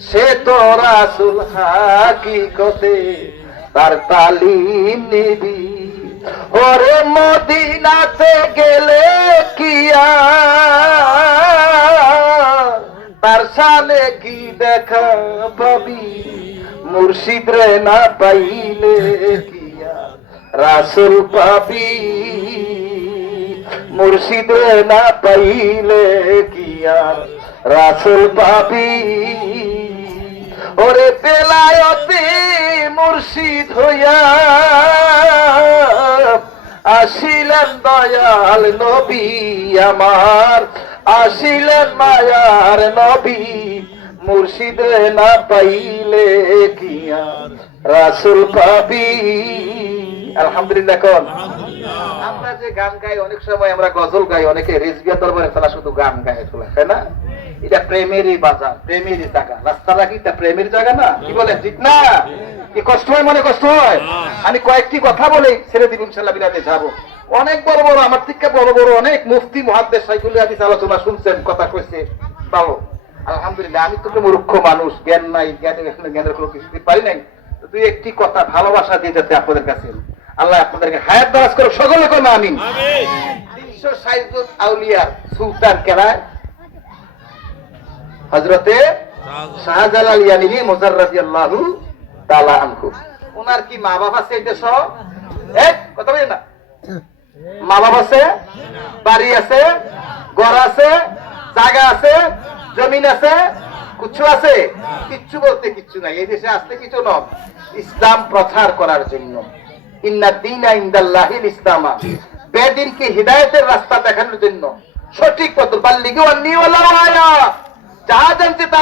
সে তো রাসুল হাকিকতে, তার তালিম নিবি। ওরে মদিনাতে গেলে কি আর? তার সালে কি দেখা পাবি? মুর্শিদ রে না পাইলে কি আর? রাসুল পাবি। মুর্শিদ রে না পাইলে কি আর? রাসুল পাবি। বেলায়তে মুর্শিদ হইয়া আসিলেন দয়াল নবী আমার। আসিলেন মায়ার নবী, মুর্শিদ না পাইলে কি আর? রাসুল পাবি। আলহামদুলিল্লাহ কোন। যে গান গাই অনেক সময় আমরা গজল গাই অনেকে রেজবিয়া দরবারে তারা শুধু গান গায় চলে তাই না? এটা প্রেমেরই বাজার প্রেমেরই জায়গা। রাস্তাটা কি এটা প্রেমের জায়গা না? কি বলেন ঠিক না? কি কষ্ট হয় মনে কষ্ট হয়? আমি কয়েকটি কথা বলে ছেড়ে দিব ইনশাল্লাহ বিলাতে যাব। অনেক বড় বড় আমার থেকে বড় বড় অনেক মুফতি মহাদ্দেশ সাইকুল হাদিস আলোচনা শুনছেন কথা কইছে। ভালো আলহামদুলিল্লাহ আমি তোকে মূর্খ মানুষ জ্ঞান নাই জ্ঞানের জ্ঞানের কোনো কিছু পারি নাই। তো দুই একটি কথা ভালোবাসা দিয়ে যাতে আপনাদের কাছে আল্লাহ আপনাদেরকে হায়াত দারাজ করো সকলে কোনো আমিন। তিনশো সুলতান কেরায় হজরতে শাহজালাল আল্লাহু তাআলা আনহু। ওনার কি মা বাবা আছে দেশ এক কথা বলেন না। মা বাবা আছে বাড়ি আছে ঘর আছে জায়গা আছে জমিন আছে কিছু আছে? কিচ্ছু বলতে কিচ্ছু নাই। এই দেশে আসতে কিছু নয়। ইসলাম প্রচার করার জন্য। ইন্না দিনা ইন্দাল্লাহিল ইসলামা। বেদিনকে হিদায়তের রাস্তা দেখানোর জন্য সঠিক পথ। বাল্লিগু অন্য যাহা জানছে তা